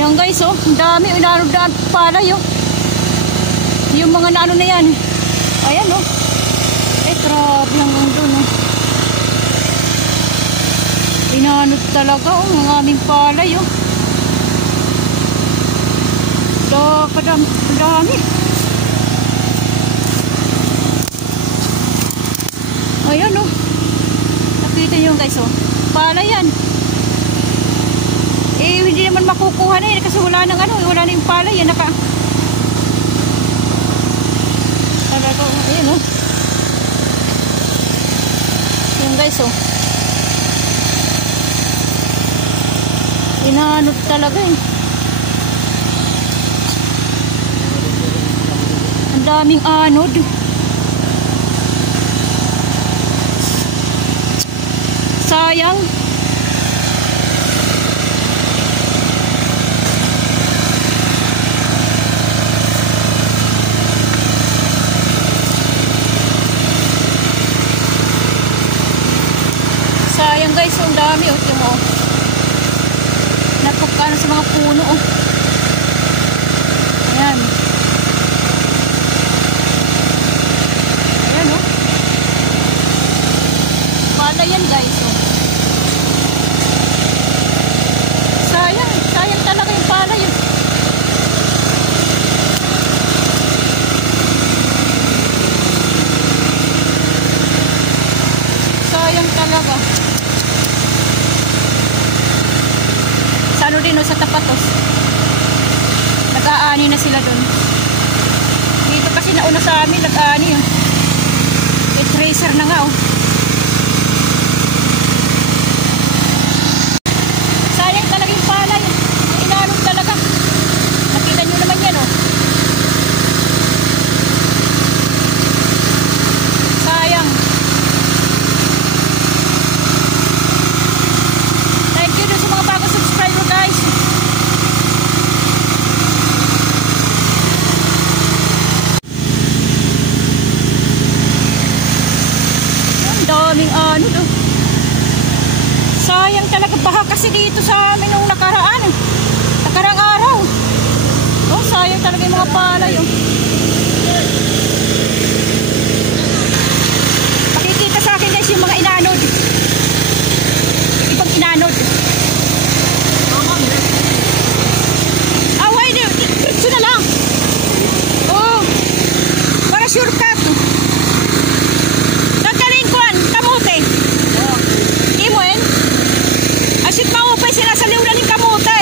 Yan guys, oh, ang dami, inanod-daan pala yung mga naano na yan. Ayan, oh. Eh, grabe hanggang doon, oh. Inanod talaga, oh, ang aming palay, oh. Kadami. Ayan, oh. Nakita nyo guys, oh. Palay yan. Eh, hindi naman makukuha na yun kasi wala nang ano, wala na yung palay yan. Talaga, ayan, oh. Yung guys, oh. Inanod talaga, eh. Ang daming anod. Sayang. Sayang guys, ang dami, oh. Yung, oh. Napagkano sa mga puno, oh. Ayan. Ayan, oh. Pala yan guys, oh. Sayang talaga yung pala yun. Sayang talaga. Sa ano din, oh, sa Tapatos. Nag-aani na sila dun. Dito kasi nauna sa amin, nag-aani, oh. May tracer na nga, oh. Sayang talaga yung palay. Inanod talaga. Nakita nyo naman yan, oh. Sayang. Thank you sa mga bagong subscriber guys. Ang daming ano do. Sayang talaga, baha kasi dito sa amin nung nakaraan. Nakarang araw. Oh, sayang talaga yung mga palay, oh. Makikita sa akin guys yung mga inanod. Ibang inanod. Away, diretso na lang. Oh, para shortcut. Nagkalingkuan, kamote. Imoen. Asit maupay sila sa liwla ng kamote.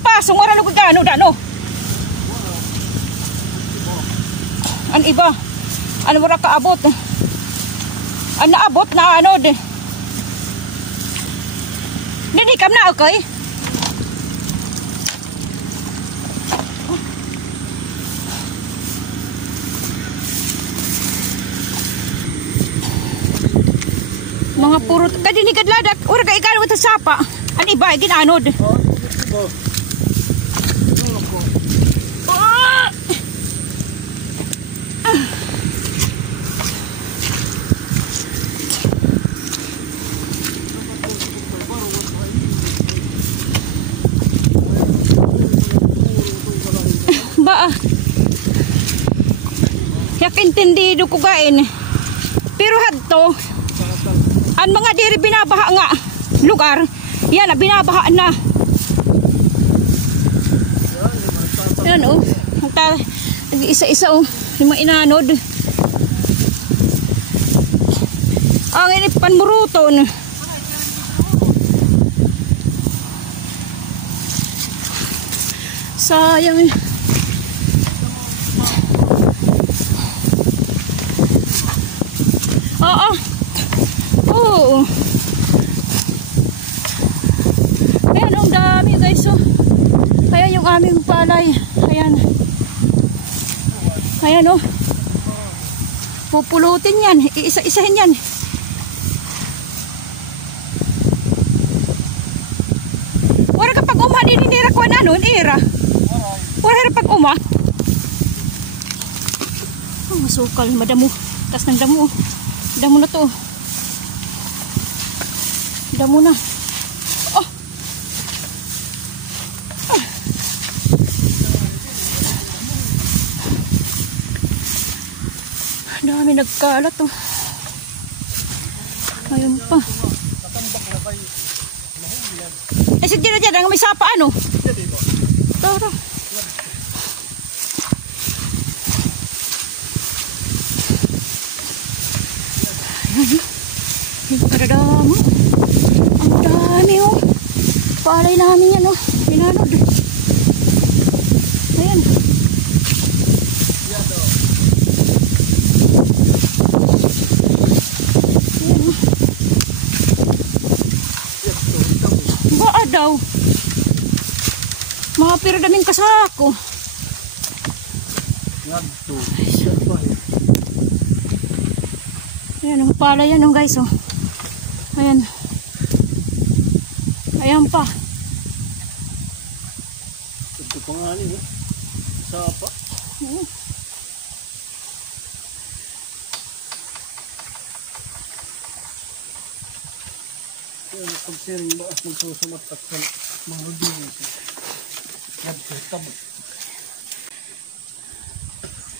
Pasong wala lugar gano dano. An iba. Ano wala kaabot. An naabot na ano de. Hindi kam na okay. Mga puro kadinikad ladak ora ka igano ta sapa. An iba ginanod. Yak intindido ko gain. Pero hadto ang mga diri binabaha nga lugar, yan na binabaha na. Yan, oh. Isa-isa, oh. Yung mga inanod. Ang inipan muruton. Sayang. Oo. Oo. Ayan, ang dami guys, oh. Kaya yung daming palay. Ayan. Ayan oh. Pupulutin yan. Iisa-isahin yan. Wala ka pag umah ninira ko na nun, era. Wala ka pag umah. Oh, masukal, madamo. Tas ng damo. Damo na to. Damo na. Oh. Ah. Dami nagkalat oh. Ayun pa. Eh, sige na dyan. May sapa ano? Tara. Ayan. Yung karadamo. Ang dami oh. Palay namin yan oh. Pinanod. Ayan. Baa daw. Mga pero daming kasako. Ayan ang pala yan oh guys oh. Ayan. Ayan pa. Ito pa nga rin eh. Sapa. Ayan. Pag siring ba at magsusumat at mga rubin. Tabo.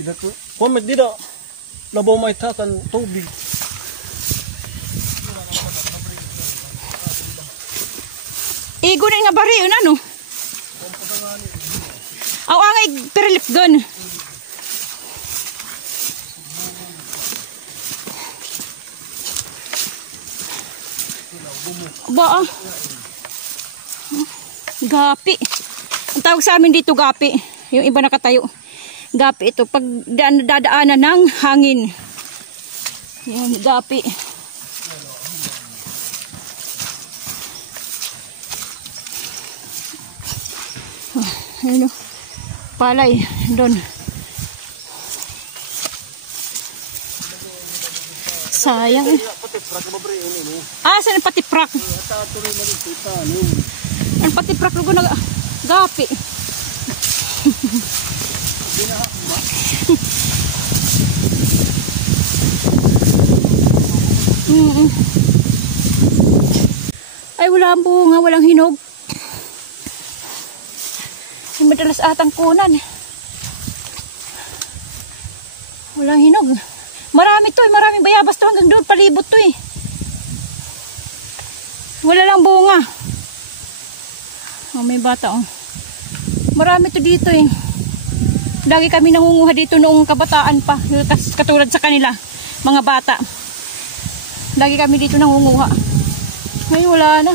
Tidak ko. Comment dito. Labaw may tatan tubig. Igo na nga bari yun ano? Aw angay perlip gun. Ba ah. Gapi. Ang tawag sa amin dito gapi. Yung iba nakatayo. Gapi ito. Pag dadaanan ng hangin. Yan, gapi. Ayun o. Palay. Doon. Sayang eh. Ah, saan ang patiprak? Ang patiprak lugo na gapi. Ay wala ang bunga, walang hinog. Ay madalas atang kunan. Walang hinog. Marami to eh, maraming bayabas to hanggang doon palibot to eh. Wala lang bunga. Oh, may bata oh. Marami to dito eh. Lagi kami nangunguha dito noong kabataan pa. Katulad sa kanila, mga bata. Lagi kami dito nangunguha. Ngayon wala na.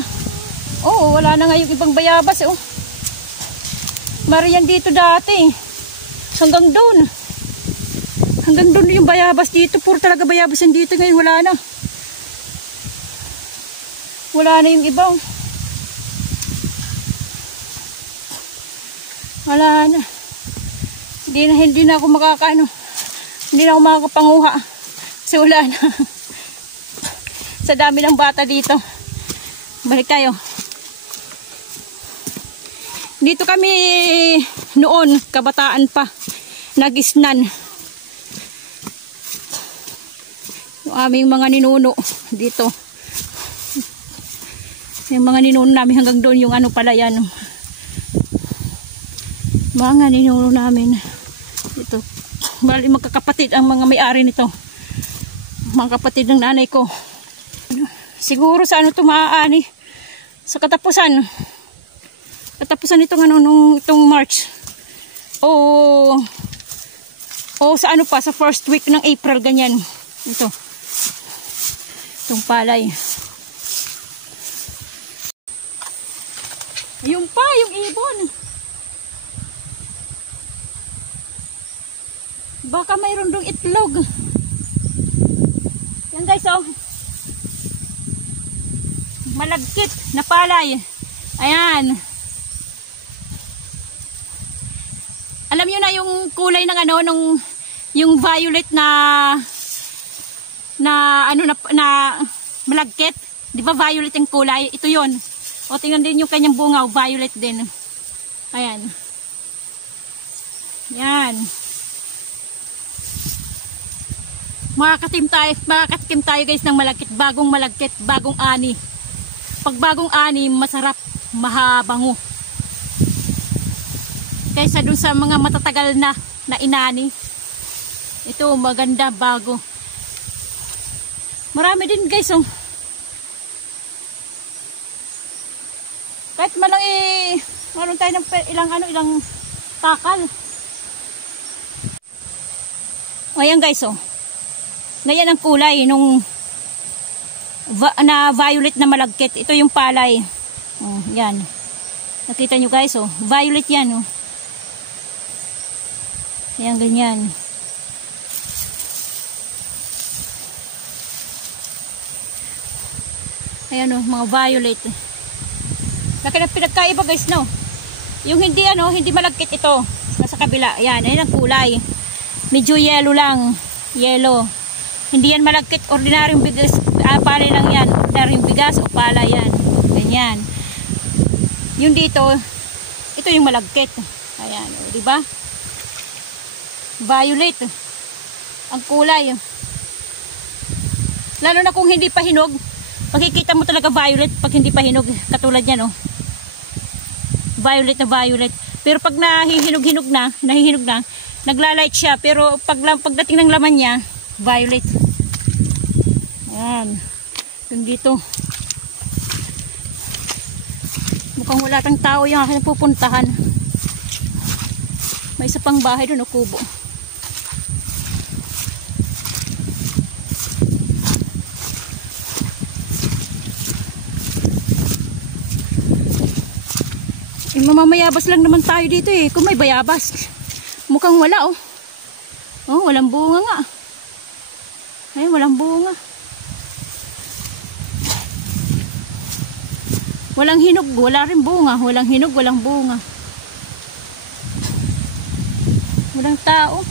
Oh, wala na ngayon ibang bayabas eh oh. Marian dito dati. Hanggang doon. Hanggang doon yung bayabas dito. Puro talaga bayabas yan dito. Ngayon wala na. Wala na yung ibang. Wala na. Hindi na ako makakaano. Hindi na ako makakapanguha. Kasi wala na. Sa dami ng bata dito. Balik tayo. Dito kami noon, kabataan pa. Nag-isnan. Yung aming mga ninuno dito. Yung mga ninuno namin hanggang doon yung ano pala yan. Mga ninuno namin. Ito. Bali magkakapatid ang mga may-ari nito. Mga kapatid ng nanay ko. Siguro sa ano ito maaani. Sa katapusan. Katapusan itong ano nung itong March. O sa ano pa sa first week ng April ganyan. Ito. Itong palay. Ayun pa yung ibon. Baka mayroon dong itlog. Yan guys oh. Malagkit na palay. Ayan. Alam niyo na yung kulay ng ano, yung violet na malagkit. Di ba violet yung kulay? Ito yon. O tingnan din yung kanyang bunga, violet din. Ayan. Yan. Makakatim tayo guys ng malagkit, bagong ani. Pag bagong ani, masarap, mahabango. Kaysa dun sa mga matatagal na inani. Ito maganda, bago. Marami din guys, oh. Kahit malang meron tayo ng ilang takal. Ayan guys, oh. Ngayon ang kulay nung na violet na malagkit. Ito yung palay. Oh, yan. Nakita nyo guys, oh. Violet yan, oh. Ayan, ganyan. Ayan, oh, mga violet. Laki na pinagkaiba guys, no? Yung hindi malagkit ito. Nasa kabila. Ayan, ayan ang kulay. Medyo yellow lang. Yellow. Hindi yan malagkit, ordinaryong bigas, palay lang yan. Ordinaryong bigas o palay yan. Ganyan. Yung dito, ito yung malagkit. Ayan, o, diba? Violet. Ang kulay. Lalo na kung hindi pa hinog, makikita mo talaga violet pag hindi pa hinog. Katulad yan, o. Violet na violet. Pero pag nahihinog na, naglalight siya. Pero pagdating ng laman niya, violet. Ayan. Yung dito. Mukhang wala tang tao yung aking pupuntahan. May isa pang bahay doon o kubo. Mamamayabas lang naman tayo dito eh. Kung may bayabas. Mukhang wala oh. Oh, walang bunga nga. Ay, walang bunga. Walang hinog, wala rin bunga. Walang hinog, walang bunga. Walang tao.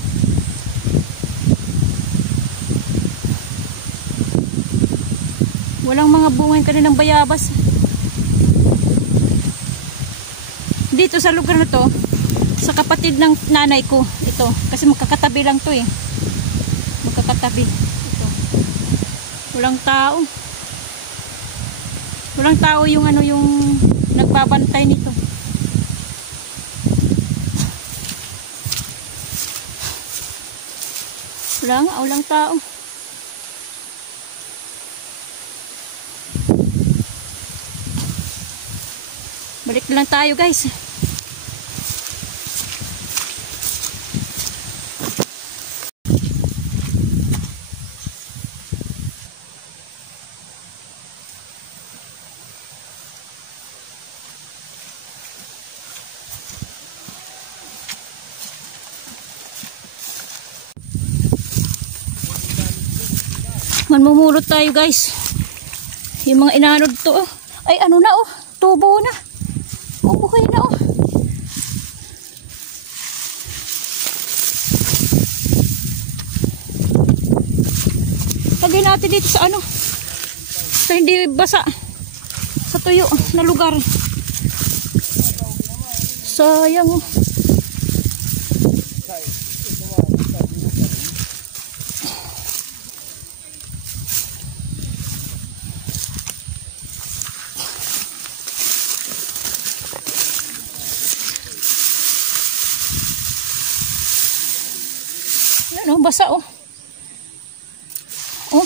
Walang mga bunga yung kanilang bayabas. Dito sa lugar na to, sa kapatid ng nanay ko, ito. Kasi magkakatabi lang to eh. Magkakatabi. Ito. Walang tao. Walang tao yung yung nagbabantay nito. Walang tao. Balik lang tayo guys. Manmumulot tayo guys. Yung mga inanod to oh. Ay ano na oh. Tubo na. Oh buhay na oh. Lagay natin dito sa ano. Sa hindi basa. Sa tuyo na lugar. Sayang oh. Ano, basa oh. Oh.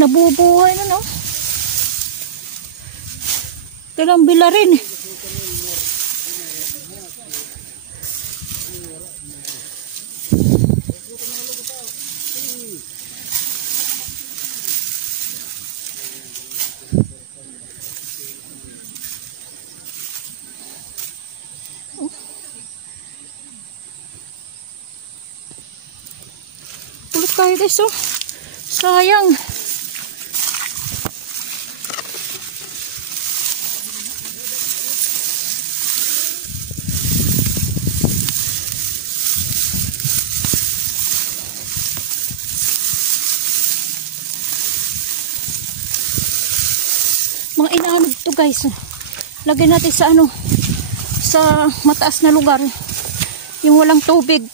Nabubuhay na no. Kailang bila rin. Ulit tayo guys oh. Sayang. dito guys. Lagyan natin sa ano, sa mataas na lugar. Yung walang tubig.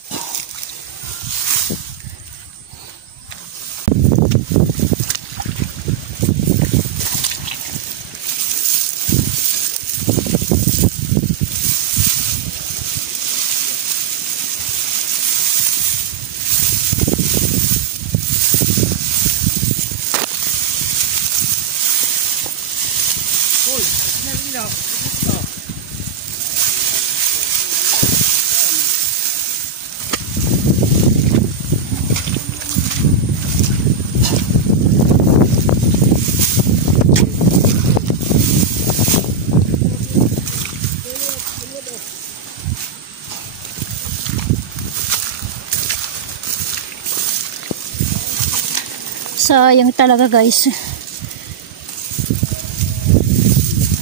Sayang talaga guys.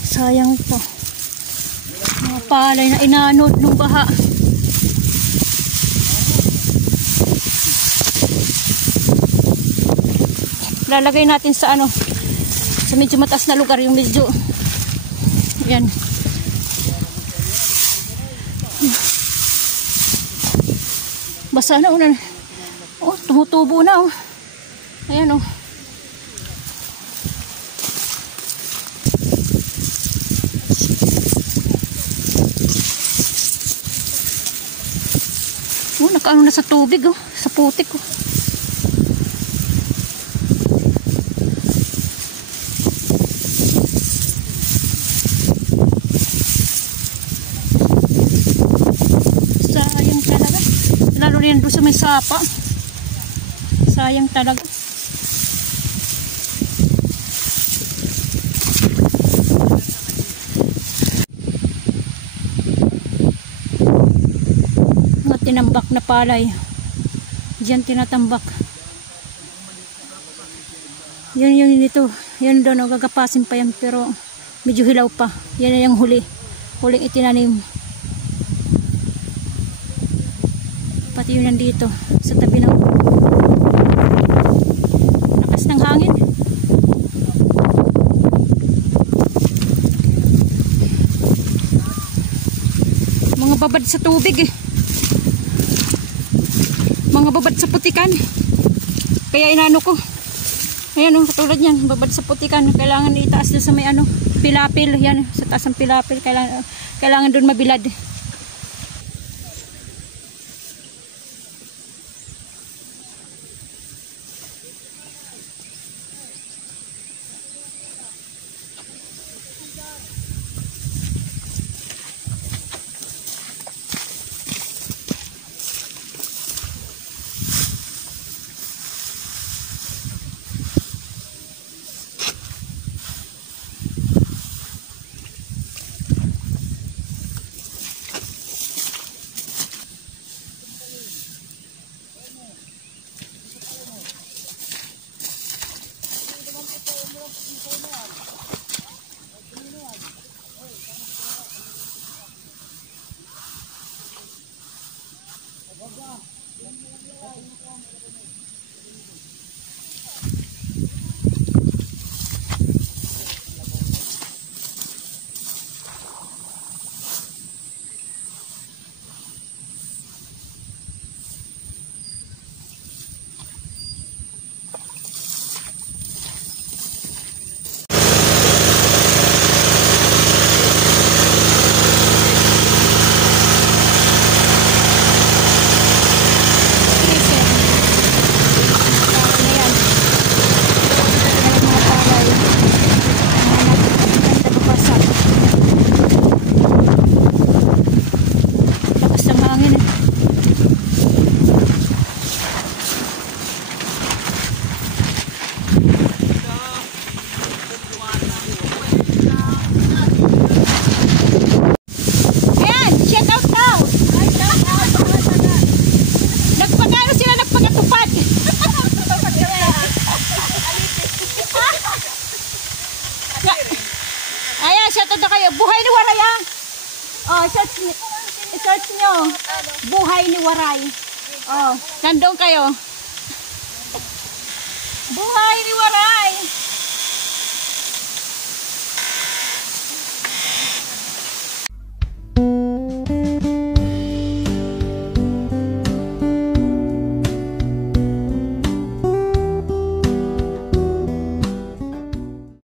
Sayang to. Mga palay na inanod ng baha. Lalagay natin sa ano, sa medyo mataas na lugar, yung medyo yan. Basa na una. Oh, tumutubo na oh. Ayan oh. Oh, nakaano na sa tubig oh, sa putik oh. Sayang talaga. Lalo rin doon sa may sapa. Sayang talaga. Tinambak na palay. Diyan tinatambak. Yan yung dito. Yan doon, gagapasin pa yan. Pero medyo hilaw pa. Yan yung huli. Huling itinanim. Pati yun nandito. Sa tabi ng lakas ng hangin. Mga babad sa tubig eh. Mga babad sa putikan. Kaya inano ko. Ayan oh, katulad yan, babad sa putikan. Kailangan itaas doon sa may ano, pilapil. Yan, sa taas ng pilapil. Kailangan doon mabilad. I-search nyo. Buhay ni Waray. Oh, nandun kayo. Buhay ni Waray.